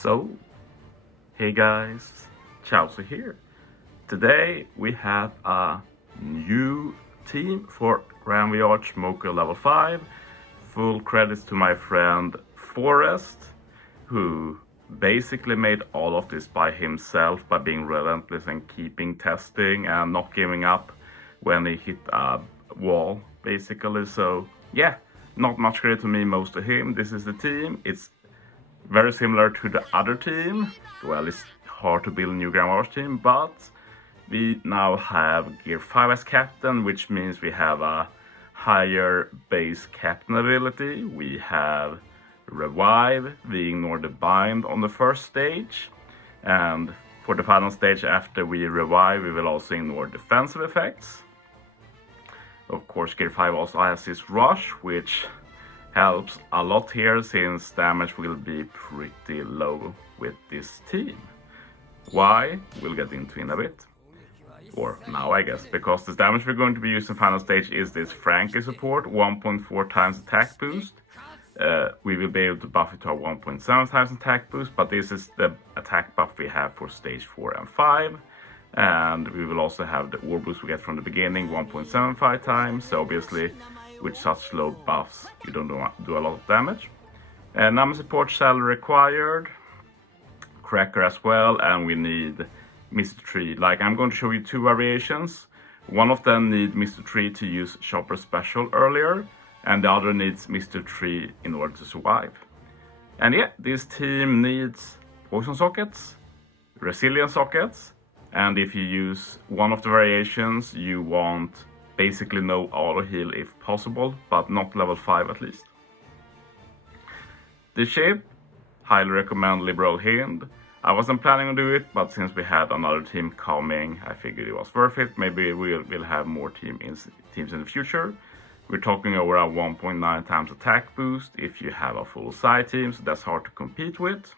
So, hey guys, Chauzu here. Today we have a new team for Grand Voyage Mocha level 5. Full credits to my friend Forrest, who basically made all of this by himself by being relentless and keeping testing and not giving up when he hit a wall, basically. So yeah, not much credit to me, most to him. This is the team. It's very similar to the other team. Well, it's hard to build a new Grand Voyage team, but we now have Gear 5 as captain, which means we have a higher base captain ability. We have Revive, we ignore the bind on the first stage, and for the final stage after we revive we will also ignore defensive effects. Of course, Gear 5 also has this rush, which helps a lot here since damage will be pretty low with this team. Why? We'll get into in a bit. Or now, I guess, because the damage we're going to be using final stage is this Frankie support, 1.4 times attack boost. We will be able to buff it to a 1.7 times attack boost, but this is the attack buff we have for stage 4 and 5. And we will also have the ore boost we get from the beginning, 1.75 times. So obviously, with such low buffs, you don't do a lot of damage. Number support salary required, Cracker as well, and we need Mr. Tree. Like, I'm going to show you two variations. One of them needs Mr. Tree to use Chopper Special earlier, and the other needs Mr. Tree in order to survive. And yeah, this team needs poison sockets, resilience sockets, and if you use one of the variations, you want basically no auto heal if possible, but not level 5 at least. The shape, highly recommend Liberal Hind. I wasn't planning on doing it, but since we had another team coming, I figured it was worth it. Maybe we'll have more teams in the future. We're talking over a 1.9 times attack boost if you have a full side team, so that's hard to compete with.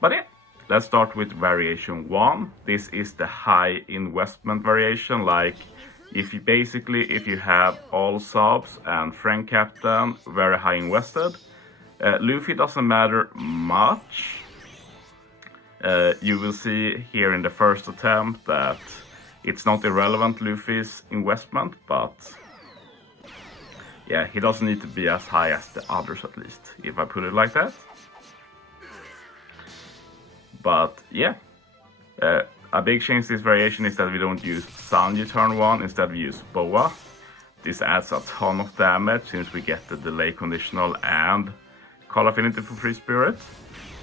But yeah, let's start with variation 1. This is the high investment variation. Like, if you have all subs and friend captain very high invested, Luffy doesn't matter much. You will see here in the first attempt that it's not irrelevant, Luffy's investment, but yeah, he doesn't need to be as high as the others, at least, if I put it like that. But yeah, a big change to this variation is that we don't use Sanji turn 1, instead we use Boa. This adds a ton of damage since we get the delay conditional and Call Affinity for Free Spirit.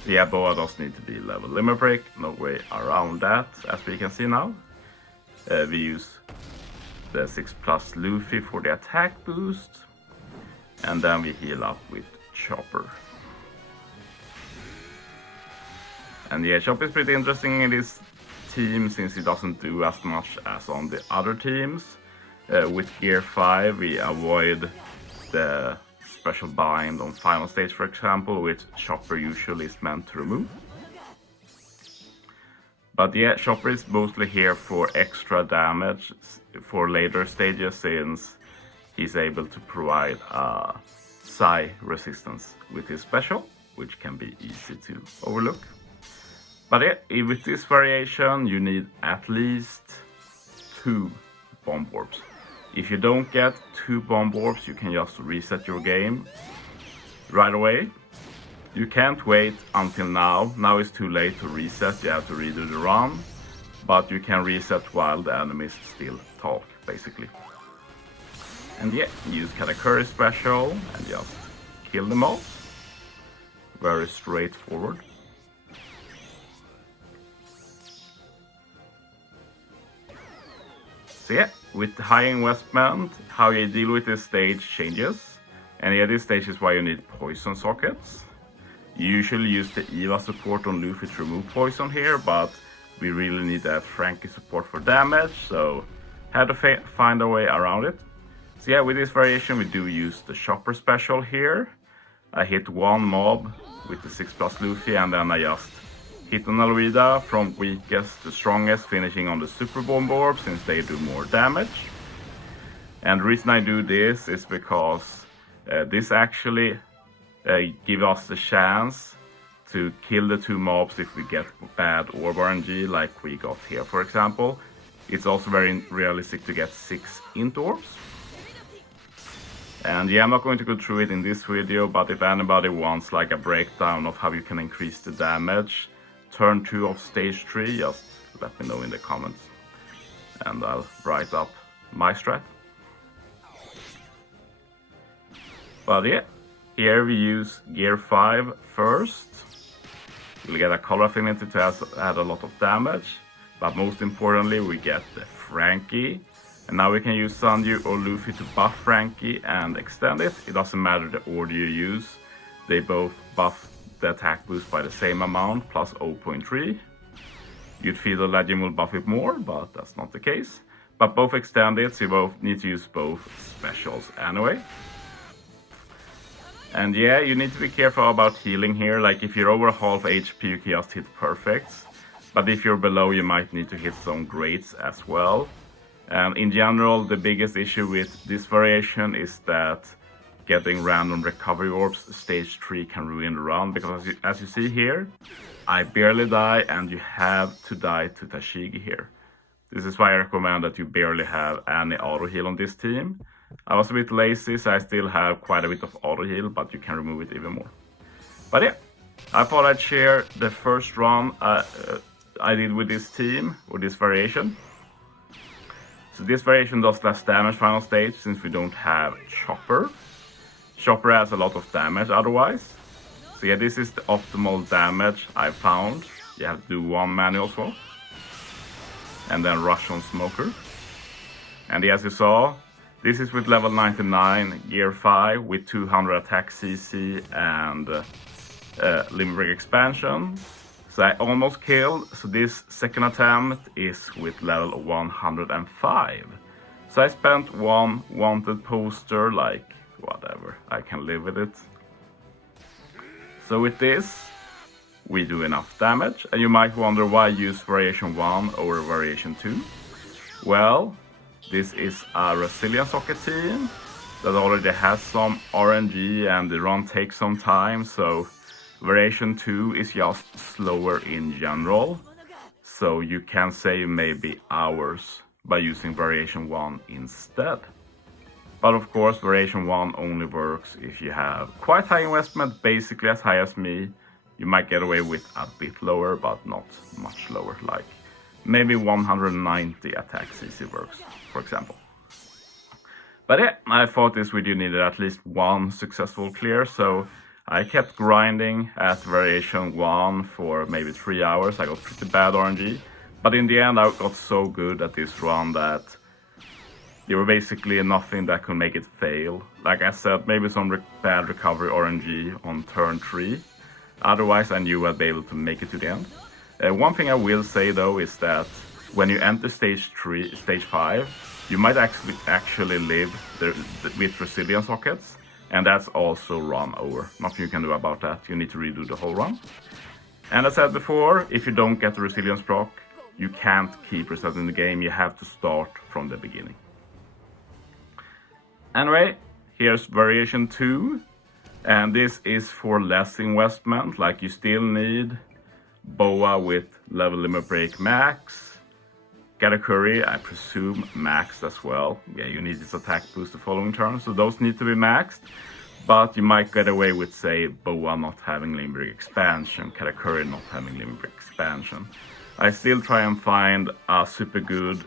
So yeah, Boa does need to be level Limit Break, no way around that, as we can see now. We use the 6+ Luffy for the attack boost, and then we heal up with Chopper. And yeah, Chopper is pretty interesting in this team since he doesn't do as much as on the other teams. With Gear 5 we avoid the special bind on final stage, for example, which Chopper usually is meant to remove. But yeah, Chopper is mostly here for extra damage for later stages since he's able to provide psi resistance with his special, which can be easy to overlook. But yeah, with this variation you need at least 2 bomb orbs. If you don't get 2 bomb orbs, you can just reset your game right away. You can't wait until now. Now it's too late to reset, you have to redo the run. But you can reset while the enemies still talk, basically. And yeah, use Katakuri special and just kill them all. Very straightforward. So yeah, with high investment, how you deal with this stage changes. And yeah, this stage is why you need poison sockets. You usually use the Eva support on Luffy to remove poison here, but we really need that Frankie support for damage, so had to find a way around it. So yeah, with this variation we do use the Chopper special here. I hit one mob with the 6+ Luffy, and then I just hit on Alvida from weakest to strongest, finishing on the Super Bomb Orb since they do more damage. And the reason I do this is because this actually gives us the chance to kill the 2 mobs if we get bad orb RNG like we got here, for example. It's also very realistic to get 6 int orbs. And yeah, I'm not going to go through it in this video, but if anybody wants like a breakdown of how you can increase the damage, turn 2 of stage 3, just let me know in the comments. And I'll write up my strat. But yeah, here we use gear 5 first. We'll get a color affinity to add a lot of damage. But most importantly, we get the Frankie. And now we can use Sanju or Luffy to buff Frankie and extend it. It doesn't matter the order you use. They both buff the attack boost by the same amount, plus 0.3. You'd feel the legend will buff it more, but that's not the case. But both extend it, so you both need to use both specials anyway. And yeah, you need to be careful about healing here. Like if you're over half HP, you can just hit perfects. But if you're below, you might need to hit some greats as well. And in general, the biggest issue with this variation is that getting random recovery orbs stage 3 can ruin the run. Because as you see here, I barely die and you have to die to Tashigi here. This is why I recommend that you barely have any auto heal on this team. I was a bit lazy, so I still have quite a bit of auto heal, but you can remove it even more. But yeah, I thought I'd share the first run I did with this team, or this variation. So this variation does less damage final stage, since we don't have Chopper. Chopper has a lot of damage otherwise. So yeah, this is the optimal damage I found. You have to do 1 manual swap. And then rush on Smoker. And as you saw, this is with level 99, gear 5, with 200 attack CC and Limerick expansion. So I almost killed, so this second attempt is with level 105. So I spent 1 wanted poster, like whatever, I can live with it. So with this, we do enough damage, and you might wonder why I use variation 1 over variation 2. Well, this is a resilience socket team that already has some RNG and the run takes some time, so variation 2 is just slower in general. So you can save maybe hours by using variation 1 instead. But of course, variation 1 only works if you have quite high investment, basically as high as me. You might get away with a bit lower, but not much lower, like maybe 190 attack CC works, for example. But yeah, I thought this video needed at least 1 successful clear, so I kept grinding at variation 1 for maybe 3 hours. I got pretty bad RNG, but in the end I got so good at this run that there were basically nothing that could make it fail. Like I said, maybe some bad recovery RNG on turn 3. Otherwise, I knew I'd be able to make it to the end. One thing I will say though is that when you enter stage 5, you might actually live with resilience sockets, and that's also run over. Nothing you can do about that. You need to redo the whole run. And as I said before, if you don't get the resilience proc, you can't keep resetting the game. You have to start from the beginning. Anyway, here's variation 2. And this is for less investment, like you still need Boa with level limit break max. Katakuri, I presume, maxed as well. Yeah, you need this attack boost the following turn, so those need to be maxed. But you might get away with, say, Boa not having Limerick expansion, Katakuri not having Limerick expansion. I still try and find a super good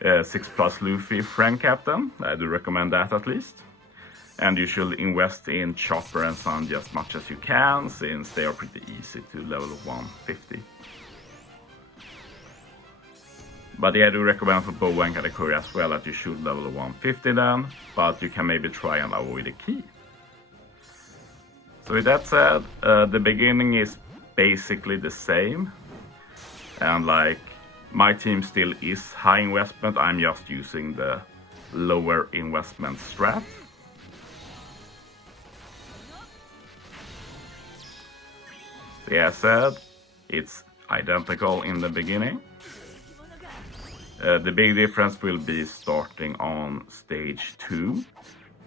6+ Luffy Frank Captain. I do recommend that at least. And you should invest in Chopper and Sanji as much as you can, since they are pretty easy to level 150. But yeah, I do recommend for Boa and Katakuri as well that you should level 150 then, but you can maybe try and avoid a key. So with that said, the beginning is basically the same. And like, my team still is high investment, I'm just using the lower investment strat. So yeah, as I said, it's identical in the beginning. The big difference will be starting on stage 2,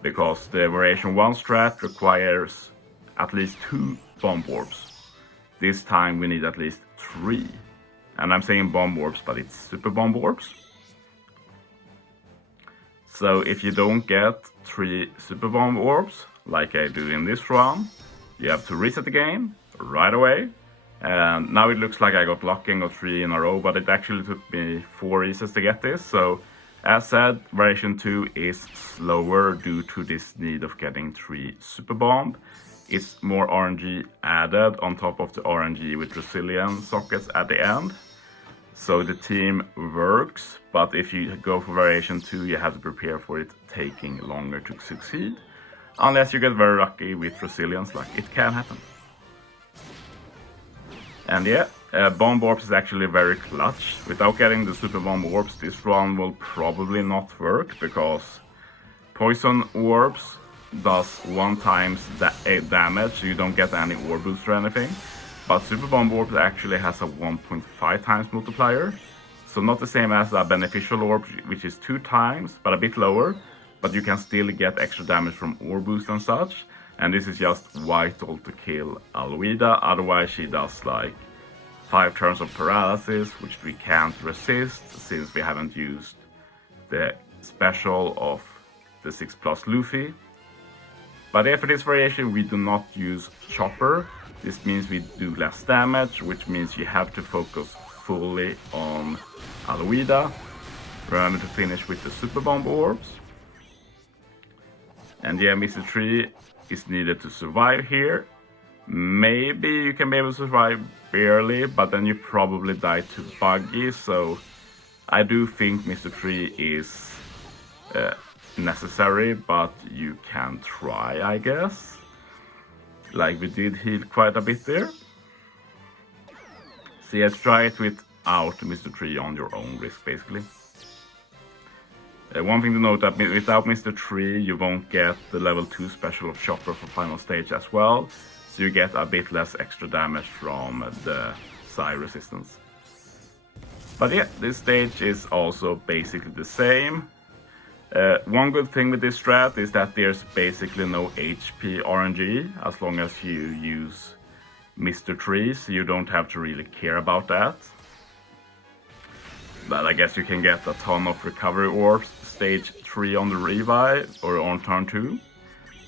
because the variation 1 strat requires at least 2 bomb orbs. This time we need at least 3. And I'm saying bomb orbs, but it's super bomb orbs. So if you don't get 3 super bomb orbs, like I do in this run, you have to reset the game right away. And now it looks like I got lucky and got 3 in a row, but it actually took me 4 resets to get this. So as said, variation 2 is slower due to this need of getting 3 super bomb. It's more RNG added on top of the RNG with resilient sockets at the end. So the team works, but if you go for variation 2, you have to prepare for it taking longer to succeed. Unless you get very lucky with resilience, like it can happen. And yeah, bomb orbs is actually very clutch. Without getting the super bomb orbs, this run will probably not work, because poison orbs does 1 times damage, so you don't get any orb boost or anything. But super bomb orb actually has a 1.5 times multiplier, so not the same as a beneficial orb, which is 2 times, but a bit lower. But you can still get extra damage from orb boost and such, and this is just vital to kill Aloida. Otherwise she does like 5 turns of paralysis, which we can't resist since we haven't used the special of the 6+ Luffy. But yeah, for this variation we do not use Chopper. This means we do less damage, which means you have to focus fully on Aloida. Remember to finish with the super bomb orbs. And yeah, Mr. Tree is needed to survive here. Maybe you can be able to survive barely, but then you probably die to Buggy. So I do think Mr. Tree is necessary, but you can try, I guess. Like we did heal quite a bit there. So yeah, try it without Mr. Tree on your own risk, basically. One thing to note, that without Mr. Tree you won't get the level 2 special of Chopper for final stage as well. So you get a bit less extra damage from the Psy resistance. But yeah, this stage is also basically the same. One good thing with this strat is that there's basically no HP RNG as long as you use Mr. Tree, so you don't have to really care about that. But I guess you can get a ton of recovery orbs stage 3 on the revive or on turn 2,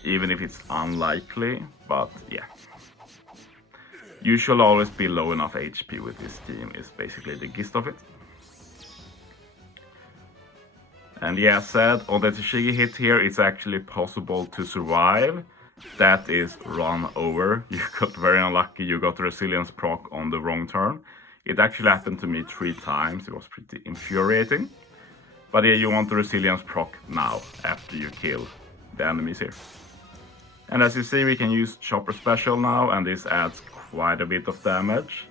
even if it's unlikely, but yeah. You should always be low enough HP with this team is basically the gist of it. And yeah, said on the Tashigi hit here, it's actually possible to survive. That is run over. You got very unlucky, you got the resilience proc on the wrong turn. It actually happened to me 3 times, it was pretty infuriating. But yeah, you want the resilience proc now, after you kill the enemies here. And as you see, we can use Chopper special now, and this adds quite a bit of damage.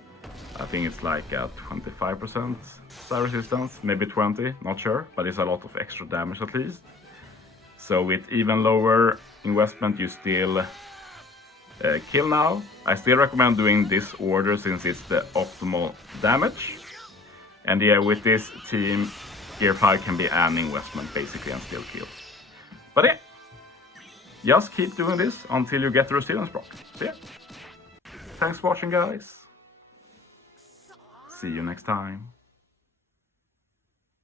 I think it's like a 25% Psy resistance, maybe 20, not sure, but it's a lot of extra damage at least. So with even lower investment you still kill now. I still recommend doing this order since it's the optimal damage. And yeah, with this team, Gear 5 can be an investment basically and still kill. But yeah, just keep doing this until you get the resilience proc. So yeah, thanks for watching guys. See you next time.